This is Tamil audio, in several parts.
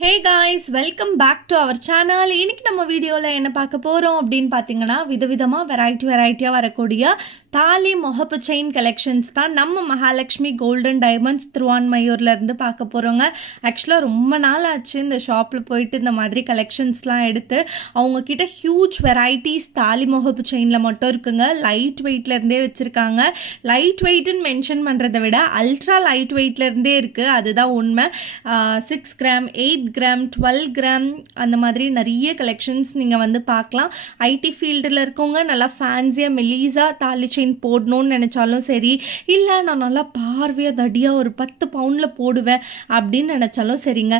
Hey guys, welcome back to our channel. இன்னைக்கு நம்ம வீடியோவில் என்ன பார்க்க போகிறோம் அப்படின்னு பார்த்தீங்கன்னா, விதவிதமாக வெரைட்டியாக வரக்கூடிய தாலி முகப்பு செயின் கலெக்ஷன்ஸ் தான் நம்ம மகாலட்சுமி கோல்டன் டைமண்ட்ஸ் திருவான்மையூர்லேருந்து பார்க்க போகிறோங்க. ஆக்சுவலாக ரொம்ப நாள் ஆச்சு இந்த ஷாப்பில் போயிட்டு இந்த மாதிரி கலெக்ஷன்ஸ்லாம் எடுத்து. அவங்கக்கிட்ட ஹியூஜ் வெரைட்டிஸ் தாலி முகப்பு செயினில் மட்டும் இருக்குங்க. லைட் வெயிட்லேருந்தே வச்சுருக்காங்க. லைட் வெயிட்டுன்னு மென்ஷன் பண்ணுறதை விட அல்ட்ரா லைட் வெயிட்லேருந்தே இருக்குது, அதுதான் உண்மை. 6 கிராம், 8 கிராம், 12 கிராம் அந்த மாதிரி நிறைய கலெக்ஷன்ஸ் நீங்கள் வந்து பார்க்கலாம். ஐடி ஃபீல்டில் இருக்கவங்க நல்லா ஃபேன்சியாக மெலீஸாக தாலி செயின் போடணும்னு நினச்சாலும் சரி, இல்லை நான் நல்லா பார்வையாக தடியாக ஒரு 10 பவுண்டில் போடுவேன் அப்படின்னு நினச்சாலும் சரிங்க.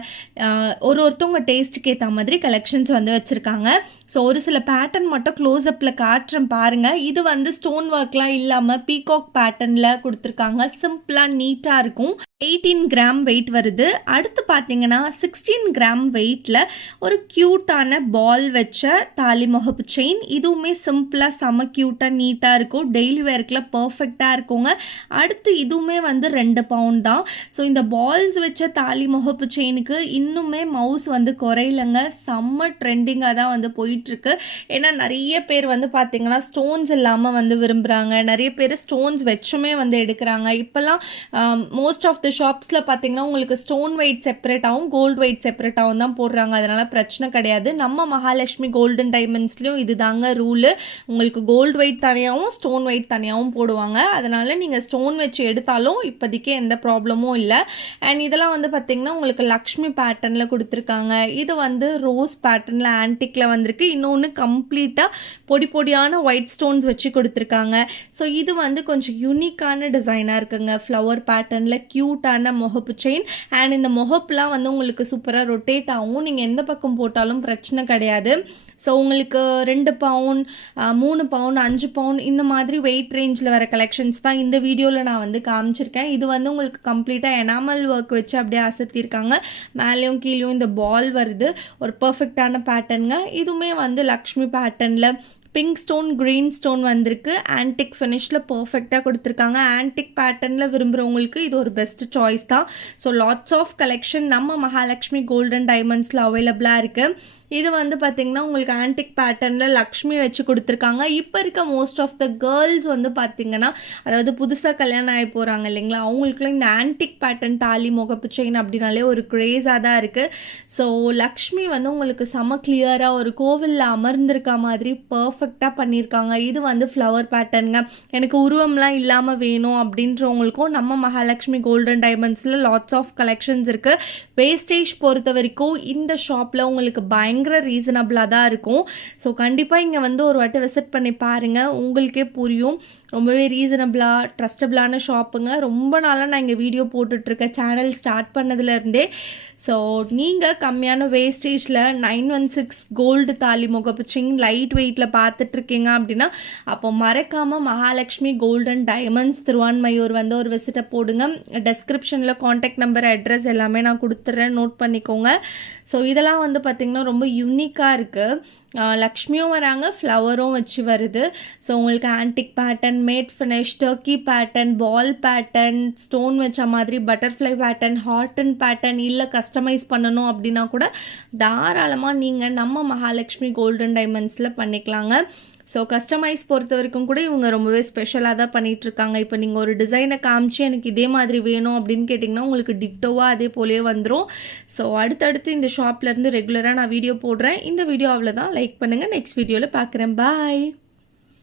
ஒருத்தவங்க டேஸ்ட்டுக்கு ஏற்ற மாதிரி கலெக்ஷன்ஸ் வந்து வச்சுருக்காங்க. ஸோ ஒரு சில பேட்டர்ன் மட்டும் க்ளோஸ்அப்பில் காட்டுறேன் பாருங்கள். இது வந்து ஸ்டோன் ஒர்க்லாம் இல்லாமல் பீகாக் பேட்டர்னில் கொடுத்துருக்காங்க. சிம்பிளாக நீட்டாக இருக்கும். 18 கிராம் வெயிட் வருது. அடுத்து பார்த்தீங்கன்னா 16 கிராம் வெயிட்டில் ஒரு க்யூட்டான பால் வச்ச தாலி முகப்பு செயின். இதுவுமே சிம்பிளாக செம க்யூட்டாக நீட்டாக இருக்கும். டெய்லி வேர்க்கில் பர்ஃபெக்டாக இருக்குங்க. அடுத்து இதுவுமே வந்து 2 பவுண்ட் தான். ஸோ இந்த பால்ஸ் வச்ச தாலி முகப்பு செயினுக்கு இன்னுமே மவுஸ் வந்து குறையிலங்க. செம்ம ட்ரெண்டிங்காக தான் வந்து போயிட்டுருக்கு. ஏன்னா நிறைய பேர் வந்து பார்த்தீங்கன்னா ஸ்டோன்ஸ் இல்லாமல் வந்து விரும்புகிறாங்க. நிறைய பேர் ஸ்டோன்ஸ் வச்சுமே வந்து எடுக்கிறாங்க. இப்போல்லாம் மோஸ்ட் ஆஃப் ஷாப்ஸில் பார்த்தீங்கன்னா உங்களுக்கு ஸ்டோன் வெயிட் செப்பரேட்டாகவும் கோல்டு வெயிட் செப்பரேட்டாகவும் தான் போடுறாங்க. அதனால் பிரச்சனை கிடையாது. நம்ம மகாலட்சுமி கோல்டன் டைமண்ட்ஸ்லையும் இது தாங்க ரூலு. உங்களுக்கு கோல்டு வெயிட் தனியாகவும் ஸ்டோன் வெயிட் தனியாகவும் போடுவாங்க. அதனால் நீங்கள் ஸ்டோன் வச்சு எடுத்தாலும் இப்போதைக்கு எந்த ப்ராப்ளமும் இல்லை. அண்ட் இதெல்லாம் வந்து பார்த்திங்கன்னா உங்களுக்கு லக்ஷ்மி பேட்டர்னில் கொடுத்துருக்காங்க. இது வந்து ரோஸ் பேட்டர்னில் ஆன்டிக்கில் வந்திருக்கு. இன்னொன்று கம்ப்ளீட்டாக பொடி பொடியான ஒயிட் ஸ்டோன்ஸ் வச்சு கொடுத்துருக்காங்க. ஸோ இது வந்து கொஞ்சம் யூனிக்கான டிசைனாக இருக்குங்க. ஃப்ளவர் பேட்டர்னில் க்யூட்டான முகப்பு செயின். அண்ட் இந்த முகப்புலாம் வந்து உங்களுக்கு சூப்பராக ரொட்டேட் ஆகும். நீங்கள் எந்த பக்கம் போட்டாலும் பிரச்சனை கிடையாது. ஸோ உங்களுக்கு 2 பவுண்ட், 3 பவுண்ட், 5 பவுண்ட் இந்த மாதிரி வெயிட் ரேஞ்சில் வர கலெக்ஷன்ஸ் தான் இந்த வீடியோவில் நான் வந்து காமிச்சிருக்கேன். இது வந்து உங்களுக்கு கம்ப்ளீட்டாக எனாமல் ஒர்க் வச்சு அப்படியே அசத்திருக்காங்க. மேலேயும் கீழேயும் இந்த பால் வருது. ஒரு பர்ஃபெக்டான பேட்டர்னுங்க. இதுவுமே வந்து லக்ஷ்மி பேட்டர்னில் பிங்க் ஸ்டோன், க்ரீன் ஸ்டோன் வந்திருக்கு. ஆன்டிக் ஃபினிஷில் பர்ஃபெக்டாக கொடுத்துருக்காங்க. ஆன்டிக் பேட்டர்னில் விரும்புகிறவங்களுக்கு இது ஒரு பெஸ்ட் சாய்ஸ் தான். ஸோ லாட்ஸ் ஆஃப் கலெக்ஷன் நம்ம மகாலட்சுமி கோல்டன் டைமண்ட்ஸில் அவைலபிளாக இருக்குது. இது வந்து பார்த்திங்கன்னா உங்களுக்கு ஆன்டிக் பேட்டர்னில் லக்ஷ்மி வச்சு கொடுத்துருக்காங்க. இப்போ இருக்க மோஸ்ட் ஆஃப் த கேர்ள்ஸ் வந்து பார்த்திங்கன்னா, அதாவது புதுசாக கல்யாணம் ஆகி போகிறாங்க இல்லைங்களா, அவங்களுக்குலாம் இந்த ஆன்டிக் பேட்டர்ன் தாலி முகப்பு செயின் அப்படின்னாலே ஒரு க்ரேஸாக தான் இருக்குது. ஸோ லக்ஷ்மி வந்து உங்களுக்கு செம கிளியராக ஒரு கோவிலில் அமர்ந்திருக்க மாதிரி பர்ஃபெக்டாக பண்ணியிருக்காங்க. இது வந்து ஃப்ளவர் பேட்டர்னுங்க. எனக்கு உருவம்லாம் இல்லாமல் வேணும் அப்படின்றவங்களுக்கும் நம்ம மகாலட்சுமி கோல்டன் டைமண்ட்ஸில் லாட்ஸ் ஆஃப் கலெக்ஷன்ஸ் இருக்குது. வேஸ்டேஜ் பொறுத்த வரைக்கும் இந்த ஷாப்பில் உங்களுக்கு பயங்கர ரீசனபிளாக தான் இருக்கும். ஸோ கண்டிப்பாக இங்கே வந்து ஒரு வாட்டி விசிட் பண்ணி பாருங்கள், உங்களுக்கே புரியும். ரொம்பவே ரீசனபிளாக ட்ரஸ்டபிளான ஷாப்புங்க. ரொம்ப நாளாக நான் இங்கே வீடியோ போட்டுட்ருக்கேன் சேனல் ஸ்டார்ட் பண்ணதுலேருந்தே. ஸோ நீங்கள் கம்மியான வேஸ்டேஜில் 916 கோல்டு தாலி முகப்பு செயின் லைட் வெயிட்டில் பார்த்துட்ருக்கீங்க அப்படின்னா அப்போ மறக்காமல் மகாலட்சுமி கோல்டன் டைமண்ட்ஸ் திருவான்மையூர் வந்து ஒரு விசிட்டை போடுங்க. டெஸ்கிரிப்ஷனில் காண்டாக்ட் நம்பர், அட்ரஸ் எல்லாமே நான் கொடுத்துட்றேன், நோட் பண்ணிக்கோங்க. ஸோ இதெல்லாம் வந்து பார்த்திங்கன்னா ரொம்ப யூனிக்காக இருக்குது. லக்ஷ்மியும் வராங்க, ஃப்ளவரும் வச்சு வருது. ஸோ உங்களுக்கு antique pattern, matte finish, Turkey pattern, ball pattern, stone வச்ச மாதிரி பட்டர்ஃப்ளை பேட்டர்ன், ஹார்டன் பேட்டர்ன், இல்லை கஸ்டமைஸ் பண்ணணும் அப்படின்னா கூட தாராளமாக நீங்கள் நம்ம மகாலட்சுமி கோல்டன் டைமண்ட்ஸில் பண்ணிக்கலாங்க. ஸோ கஸ்டமைஸ் பொறுத்த வரைக்கும் கூட இவங்க ரொம்பவே ஸ்பெஷலாக தான் பண்ணிகிட்ருக்காங்க. இப்போ நீங்கள் ஒரு டிசைனை காமிச்சு எனக்கு இதே மாதிரி வேணும் அப்படின்னு கேட்டிங்கன்னா உங்களுக்கு டிக்டோவாக அதே போலே வந்துடும். ஸோ அடுத்தடுத்து இந்த ஷாப்லேருந்து ரெகுலராக நான் வீடியோ போடுறேன். இந்த வீடியோ அவ்வளோதான். லைக் பண்ணுங்கள். நெக்ஸ்ட் வீடியோவில் பார்க்குறேன். பாய்.